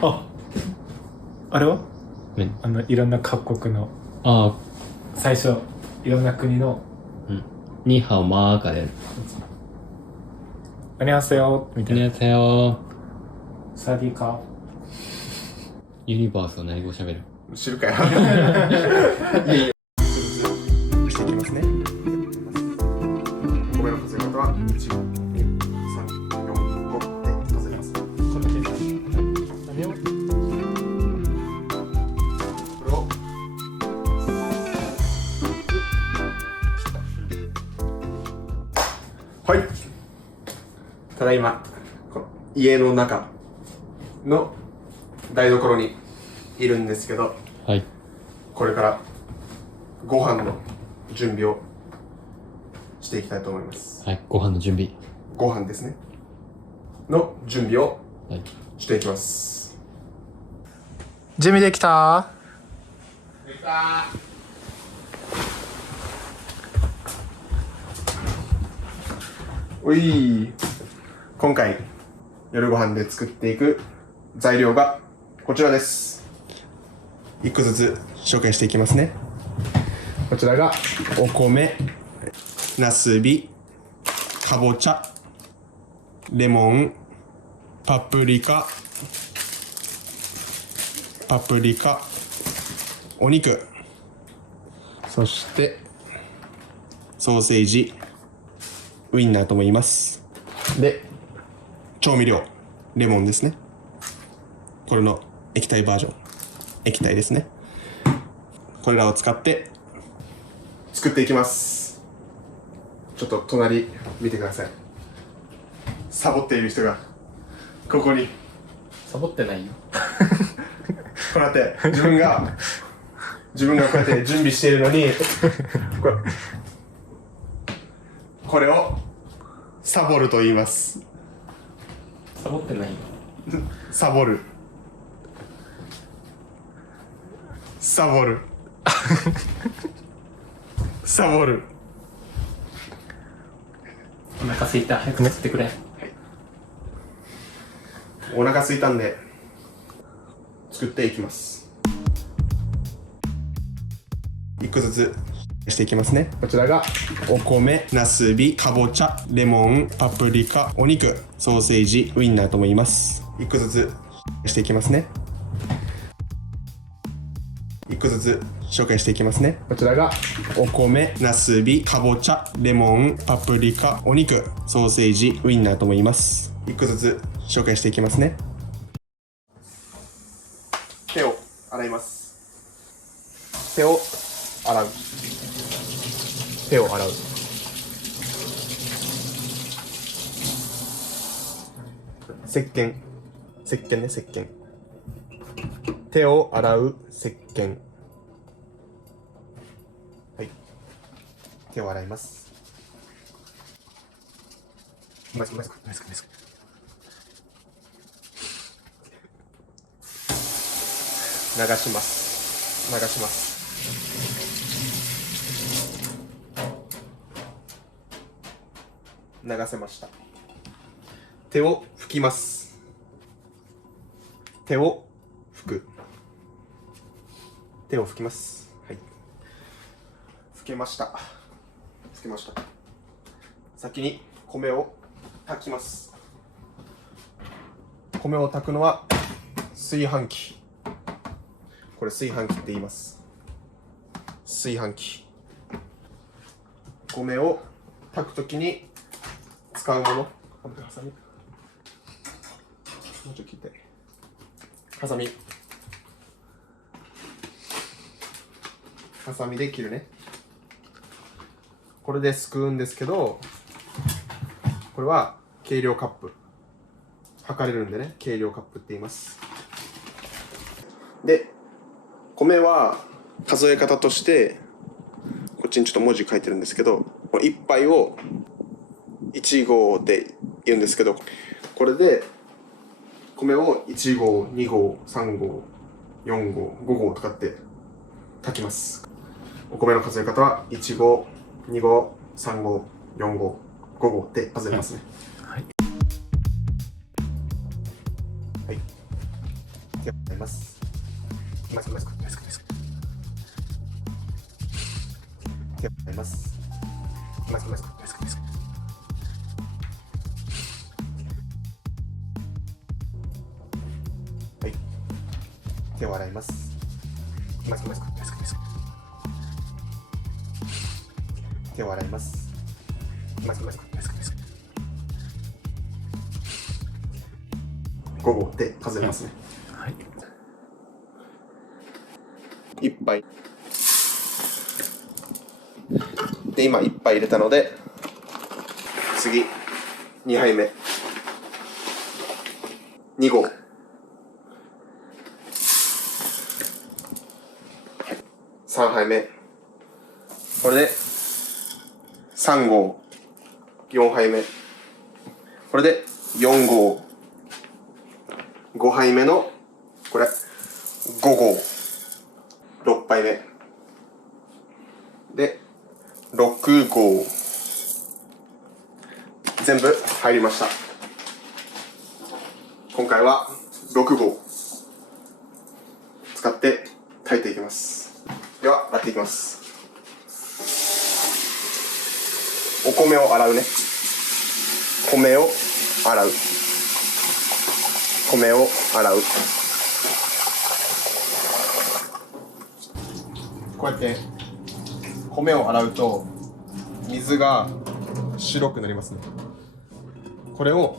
あれは何？いろんな各国のあ最初いろんな国のニーハオマーからやる。アニャンセヨみたいな。ねせよサディカユニバースは何語喋る？知るかよ。いいしていきますね。米の数え方は1、2、3、4、5で数えます。ここの計算何をれをはい。ただいまこの家の中の台所にいるんですけど、はい。これからご飯の準備をしていきたいと思います。はい、ご飯の準備。ご飯ですね。の準備をはい。していきます。準備できた？できた。おい。今回夜ご飯で作っていく材料がこちらです。一個ずつ紹介していきますね。こちらがお米、なすび、かぼちゃ、レモン、パプリカ、お肉、そしてソーセージ、ウインナーとも言います。で、調味料、レモンですね。これの液体バージョン。液体ですね。これらを使って作っていきます。ちょっと隣見てください。サボっている人がここに。サボってないよ。こうやって自分がこうやって準備しているのにこれをサボると言います。サボってないよ。サボるサボるサボる。お腹空いた。早く作ってくれ。お腹空いたんで作っていきます。一個ずつしていきますね。こちらがお米、なすび、かぼちゃ、レモン、パプリカ、お肉、ソーセージ、ウインナーとも言います。一個ずつしていきますね。一個ずつ紹介していきますね。こちらがお米、なすび、かぼちゃ、レモン、パプリカ、お肉、ソーセージ、ウインナーとも言います。一個ずつ紹介していきますね。手を洗います。手を洗う。手を洗う。石鹸。石鹸ね、石鹸。手を洗う石鹸。はい。手を洗います。流します。流します。流せました。手を拭きます。手を拭く。手を拭きます。はい。拭けました。拭けました。先に米を炊きます。米を炊くのは炊飯器。これ炊飯器って言います。炊飯器。米を炊くときに使うもの。ハサミ。もうちょっと切って。ハサミ。ハサミで切るね。これですくうんですけど、これは計量カップ。測れるんでね、計量カップって言います。で、米は数え方としてこっちにちょっと文字書いてるんですけど、1杯を1合で言うんですけど、これで米を1合、2合、3合、4合、5合とかって炊きます。お米の数え方は1合、2合、3合、4合、5合って数えますね。はい。はい。手を洗います。まず手を洗います。まずはい、手を洗います。まず手を洗います。まず午後で数えますね。はい。一杯で、今1杯入れたので、次2杯目2合、3杯目、これで3合、4杯目、これで4合、5杯目のこれ5合、6杯目で6合、全部入りました。今回は6合使って炊いていきます。ではやっていきます。お米を洗うね。米を洗う。米を洗う。こうやって米を洗うと水が白くなりますね。これを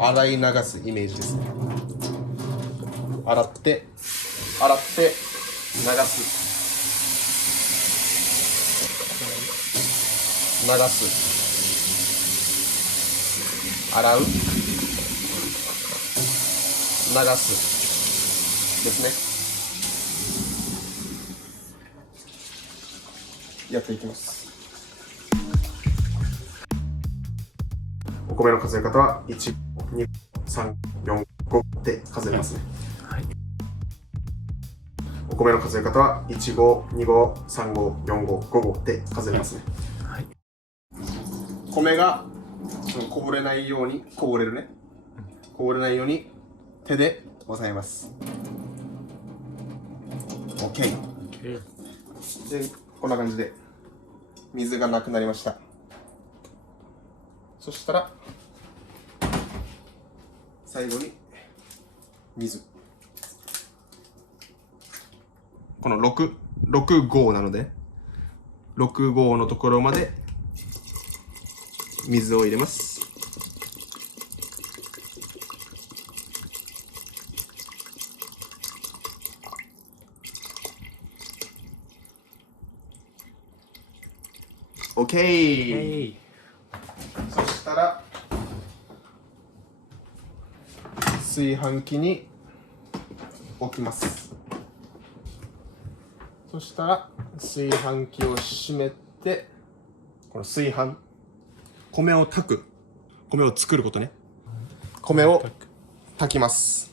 洗い流すイメージですね。洗って流す、流す、洗う、流すですね。やっていきます。お米の数え方は1、2、3、4、5で数えますね。はい。お米の数え方は1合、2合、3合、4合、5合で数えますね。はい。米がこぼれないように、こぼれるね。こぼれないように手で押さえます。OK。で、こんな感じで水がなくなりました。そしたら最後に水。この6合なので6合のところまで水を入れます。OK。そしたら炊飯器に置きます。そしたら炊飯器を閉めて、この炊飯、米を炊く、米を作ることね。米を炊きます。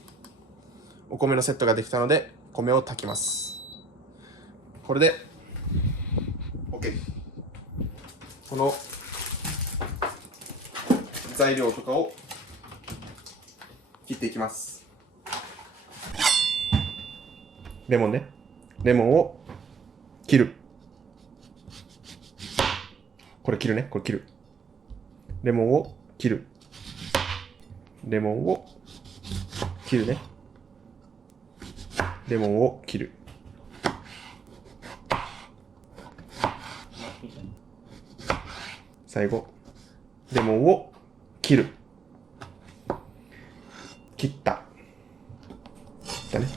お米のセットができたので米を炊きます。これで OK。この材料とかを切っていきます。レモンね。レモンを切る。これ切るね。これ切る。レモンを切る。レモンを切るね。レモンを切る。最後、レモンを切る。切った。だね。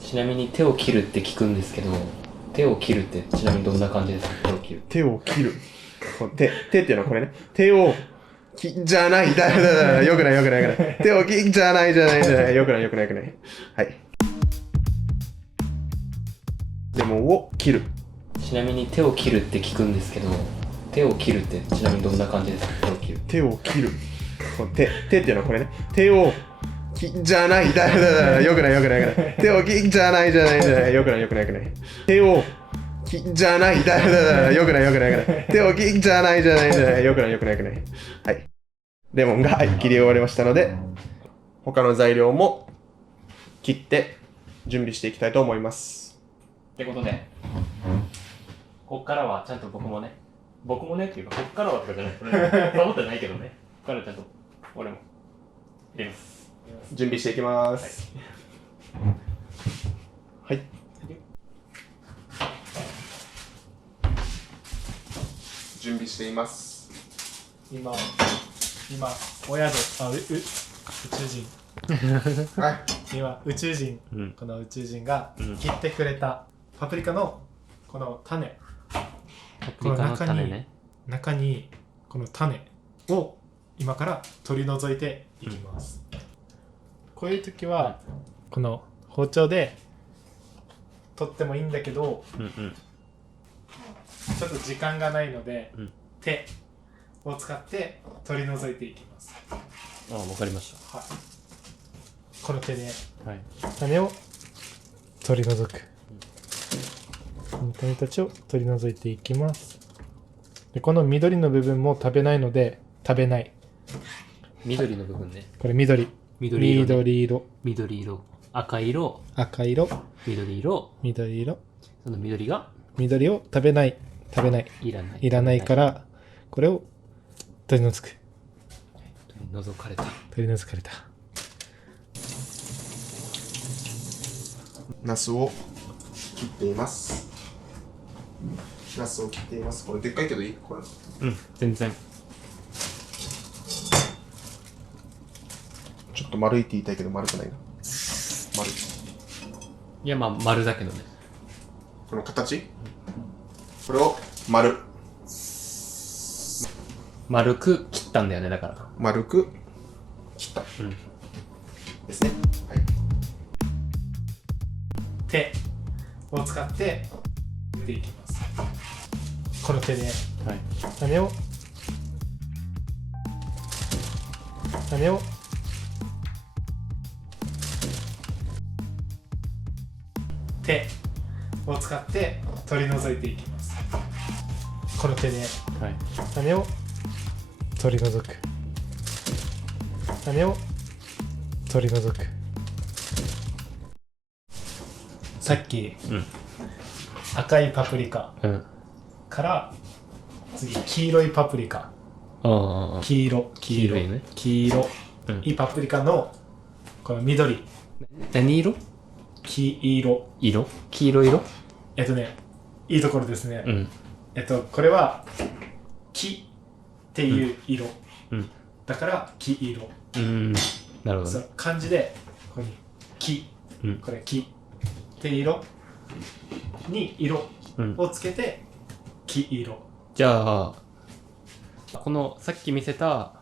ちなみに手を切るって聞くんですけど、手を切るってちなみにどんな感じですか？手を切る。手を切る。手っていうのはこれね。手をじゃない。だ。よくない。手をじゃない。よくない。はい。レモンを切る。ちなみに手を切るって聞くんですけど、手を切るってちなみにどんな感じですか？手を切る。手を切る。手っていうのはこれね。手をじゃない。だ。よくない。手をじゃない。よくない。手をじゃない。だ。よくない。手をじゃない。よくない。はい。レモンが切り終わりましたので、他の材料も切って準備していきたいと思います。ってことで、こっからはちゃんと僕もねっていうか、こっからはとかじゃない、サボってないけどね、こっからちゃんと俺も入れます。準備していきます。はい。準備しています。今親で宇宙人はい。今宇宙人、この宇宙人が切ってくれたパプリカのこの種、パプリカの種ね。中にこの種を今から取り除いていきます。こういう時はこの包丁で取ってもいいんだけど、ちょっと時間がないので、手を使って取り除いていきます。ああ、わかりました。はい。この手ではい。種を取り除く。種たちを取り除いていきます。で、この緑の部分も食べないので食べない。緑の部分ね。これ緑。緑色、ね。緑色。赤色。赤色。緑色。緑色。その緑が緑を食べない。いらないから、これを取り除く。取り除かれた。ナスを切っています。これでっかいけどいい？これ。全然。ちょっと丸いって言いたいけど丸くないな。丸い。いや、まあ丸だけどね。この形？これを丸く切ったんだよね、だから。丸く切った。ですね。はい。手を使ってやっていきます。この手で種を手を使って取り除いていきます。この手で種を取り除く。さっき、赤いパプリカから次黄色いパプリカ。黄色いね。黄色いパプリカのこの緑。何色？黄色。黄色色？いいところですね。これは木っていう色。だから黄色。なるほど。そう漢字でここに木、これ木って色に色をつけて黄色。じゃあこのさっき見せた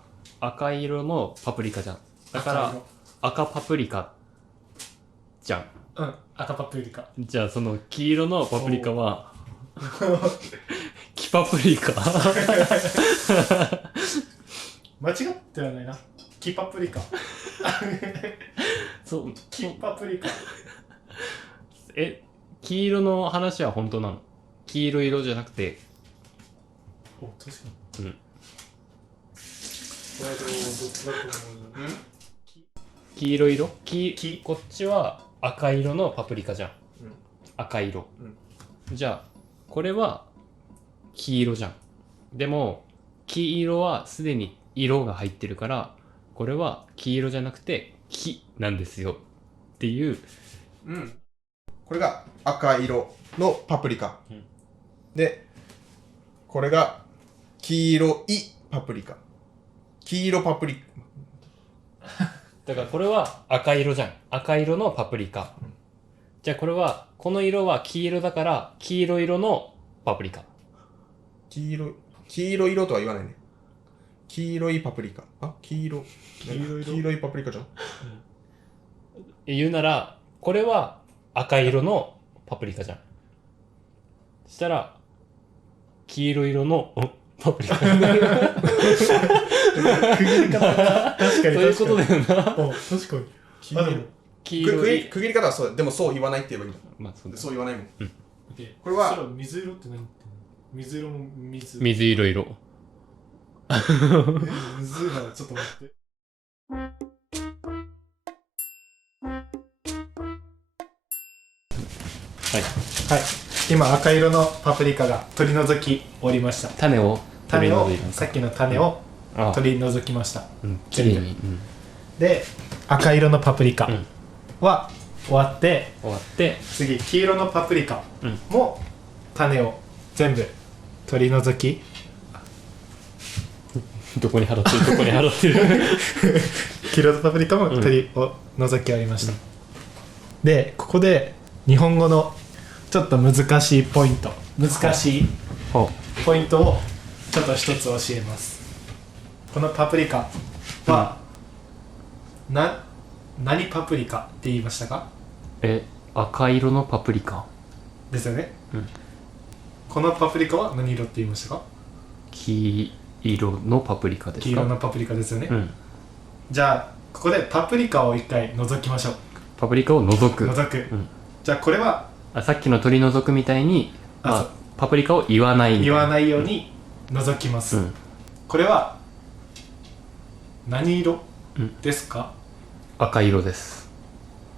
赤色のパプリカじゃん。だから赤パプリカじゃん。赤パプリカ。じゃあその黄色のパプリカは黄パプリカ。間違ってはないな。黄パプリカ。そう、黄パプリカ。黄色の話は本当なの？黄色色じゃなくて。確かに。どっちだと思う？黄色色？こっちは赤色のパプリカじゃん。赤色。じゃあこれは黄色じゃん。でも黄色はすでに色が入ってるから、これは黄色じゃなくて黄なんですよっていう。これが赤色のパプリカ。で、これが黄色いパプリカ。黄色パプリカ。だからこれは赤色じゃん。赤色のパプリカ。じゃあこれは、この色は黄色だから黄色色のパプリカ。黄色色とは言わないね。黄色いパプリカ。黄色いパプリカじゃん。言うなら、これは赤色のパプリカじゃん。そしたら黄色色のパプリカ。区切り方が確かに。そういうことだよな。確かに。黄色い区切り方はそう。でもそう言わないって言えばいいんだ。まあそう言わないもん。これは水色って何？水色も水色色。むずいな、ちょっと待って。はい、今赤色のパプリカが取り除き終わりました。種を取り除いた。さっきの種をあ取り除きました。きれいに、で赤色のパプリカは終わって、終わって次黄色のパプリカも種を全部取り除き、どこに払ってるどこに払ってる黄色のパプリカも取りを除き終わりました。でここで日本語のちょっと難しいポイントをちょっと一つ教えます。このパプリカは、何パプリカって言いましたか？赤色のパプリカですよね、このパプリカは何色って言いましたか？黄色のパプリカですか？黄色のパプリカですよね、じゃあここでパプリカを一回除きましょう。パプリカを除く、じゃあこれはさっきの取り除くみたいに、パプリカを言わないように除きます、これは何色ですか？赤色です。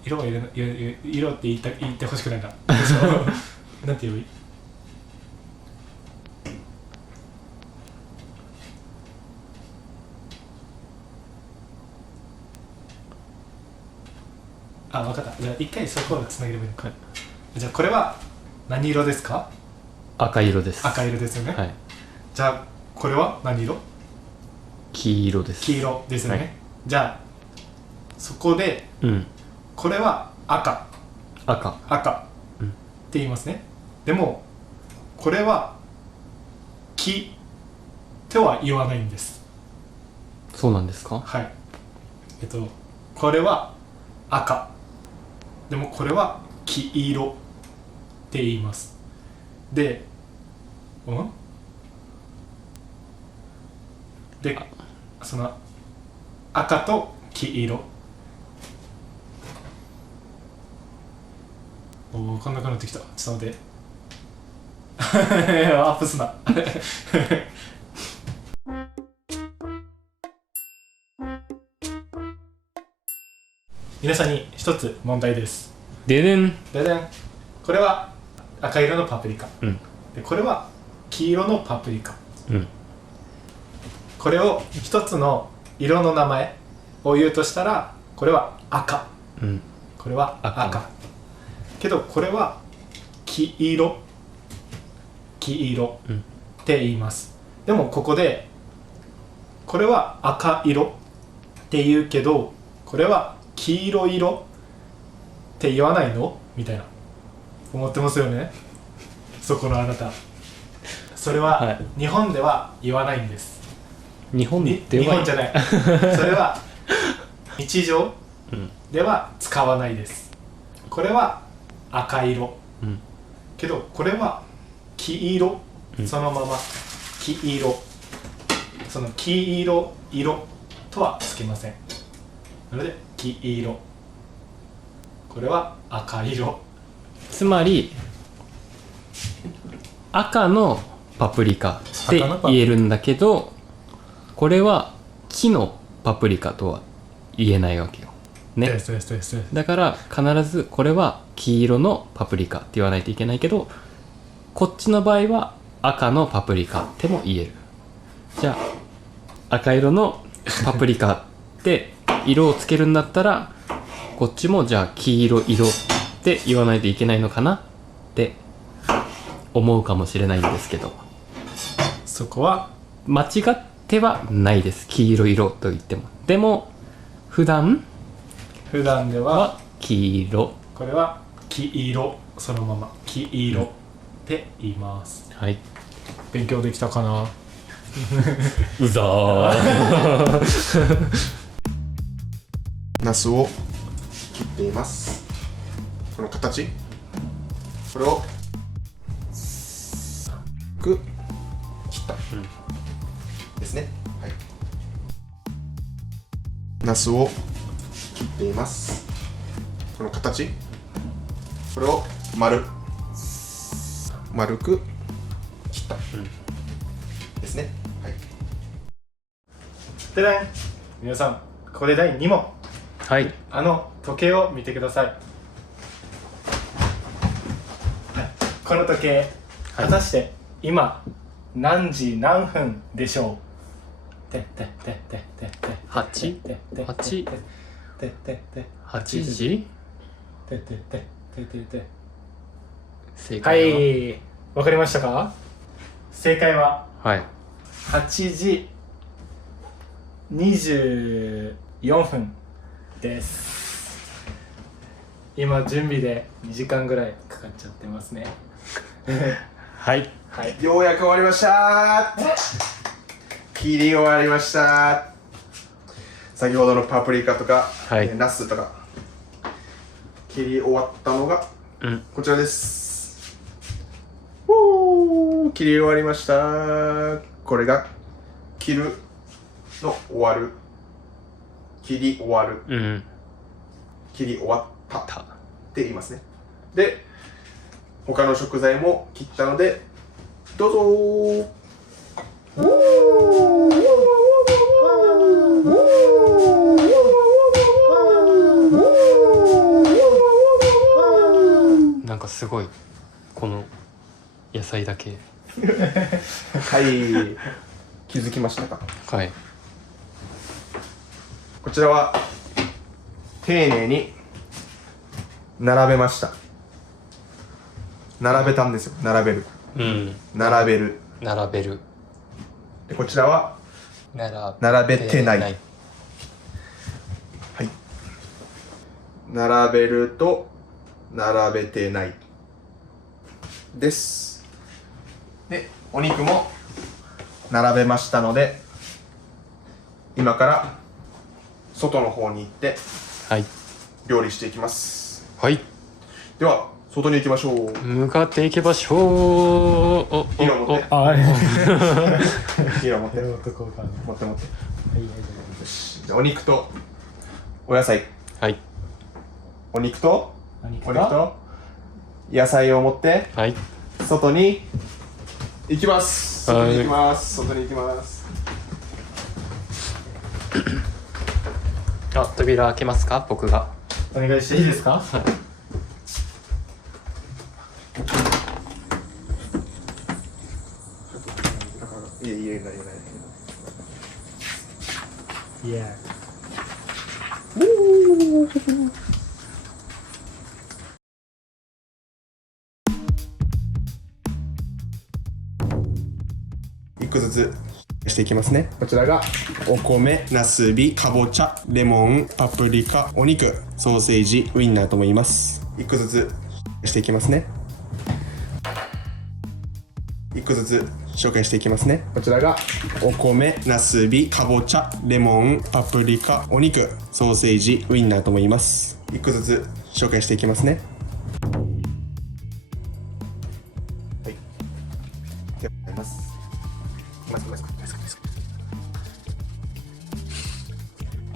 色は色って言ってほしくないななんて言う？分かった。じゃあ一回そこをつなげればいいのか。じゃあこれは何色ですか？赤色です。赤色ですよね。はい。じゃあこれは何色？黄色です。黄色ですよね。じゃあそこで、これは赤って言いますね。でもこれは黄とは言わないんです。そうなんですか？はい。これは赤。でもこれは黄色って言います。で、その赤と黄色。分かんなくなってきた。ちょっと待って。アップすな。皆さんに一つ問題です。ででん。これは赤色のパプリカ。でこれは黄色のパプリカ。これを一つの色の名前を言うとしたら、これは赤。これは赤。けどこれは黄色って言います。でもここでこれは赤色って言うけど、これは黄色色って言わないのみたいな思ってますよね。そこのあなた。それは日本では言わないんです。日本じゃない。それは日常では使わないです。これは赤色、けどこれは黄色、そのまま黄色、その黄色色とはつけません。なので黄色、これは赤色。つまり赤のパプリカって言えるんだけど、これは黄のパプリカとは言えないわけよね。だから必ずこれは黄色のパプリカって言わないといけないけど、こっちの場合は赤のパプリカっても言える。じゃあ赤色のパプリカって色をつけるんだったら、こっちもじゃあ黄色色って言わないといけないのかなって思うかもしれないんですけど、そこは間違ってはないです。黄色色と言っても。でも普段では黄色、これは黄色、そのまま黄色って言います。はい。勉強できたかな？うざーナスを切っています。この形、これを切った、ですね。はい。ナスを切っています。この形、これを丸く切った、ですね。はい。でね、皆さん、ここで第2問。はい。時計を見てください。この時計、果たして今何時何分でしょう。てててててて8 8 8時てててててて。は正解は、い、わかりましたか？正解ははい、 8時24分です。今準備で2時間ぐらいかかっちゃってますね。はいはい。ようやく終わりました切り終わりました。先ほどのパプリカとか、はいナスとか切り終わったのがうんこちらです。切り終わりました。これが切るの終わる、切り終わる、うん切り終わったって言いますね。で、他の食材も切ったのでどうぞなんかすごいこの野菜だけはい、気づきましたか？はいこちらは丁寧に並べました。並べたんですよ。並べる、うん並べる。並べるでこちらは並べてない。はい、並べると並べてないです。で、お肉も並べましたので、今から外の方に行ってはい料理していきます。はいでは外に行きましょう。向かっていきましょう。お火を持ってあれ。火を持って持って持ってよし、じゃあお肉とお野菜、はいお肉とお肉お肉と野菜を持ってはい外に行きます。外に行きます。外に行きます。あ、扉開けますか？僕がお願いしていいですか？いやいやいやいやいや。一個ずつしていきますね。こちらがお米、なすび、かぼちゃ、レモン、パプリカ、お肉、ソーセージ、ウインナーとも言います。一個ずつしていきますね。一個ずつ紹介していきますね。こちらがお米、なすび、かぼちゃ、レモン、パプリカ、お肉、ソーセージ、ウインナーとも言います。一個ずつ紹介していきますね。はい。ではございます。ではございます。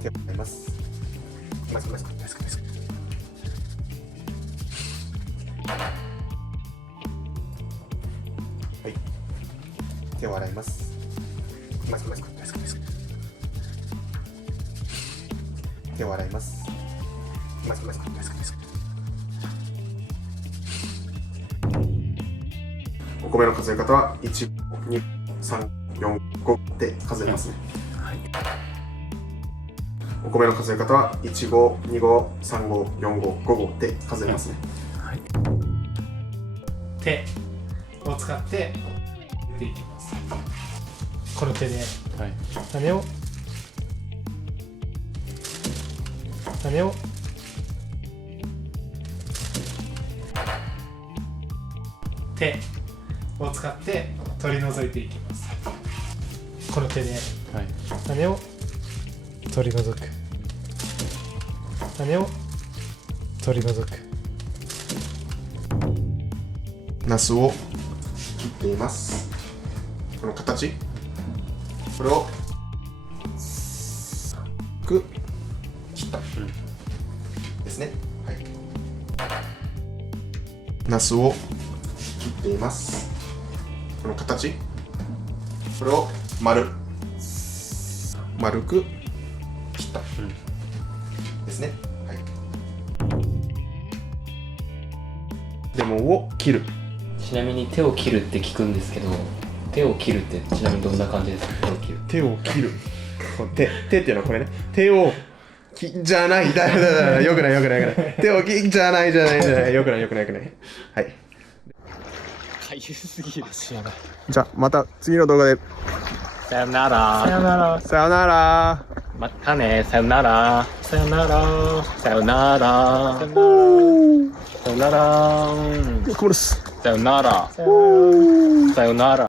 ではございます。はい。手を洗います。手を洗います。お米の数え方は1、2、3、4、5で数えますね。お米の数え方は1号、2号、3号、4号、5号で数えますね。手を使ってやっていきます。この手ではい種を手を使って取り除いていきます。この手ではい種を取り除く。種を取り除く。ナスを切っています。この形、これを切ったですね。はい。ナスを切っています。この形、これを丸く切ったですね。はい。レモンを切る。ちなみに手を切るって聞くんですけど、手を切るってちなみにどんな感じですか？手を切る。手を切る。この手っていうのはこれね。手をじゃない。だ。よくない。手をじゃない。よくない。はい。かゆすぎる。やばい。じゃあ、また次の動画で。さよなら。さよなら。さよなら。またね。さよなら。さよなら。さよなら。さよなら。これです。さよなら。さよなら。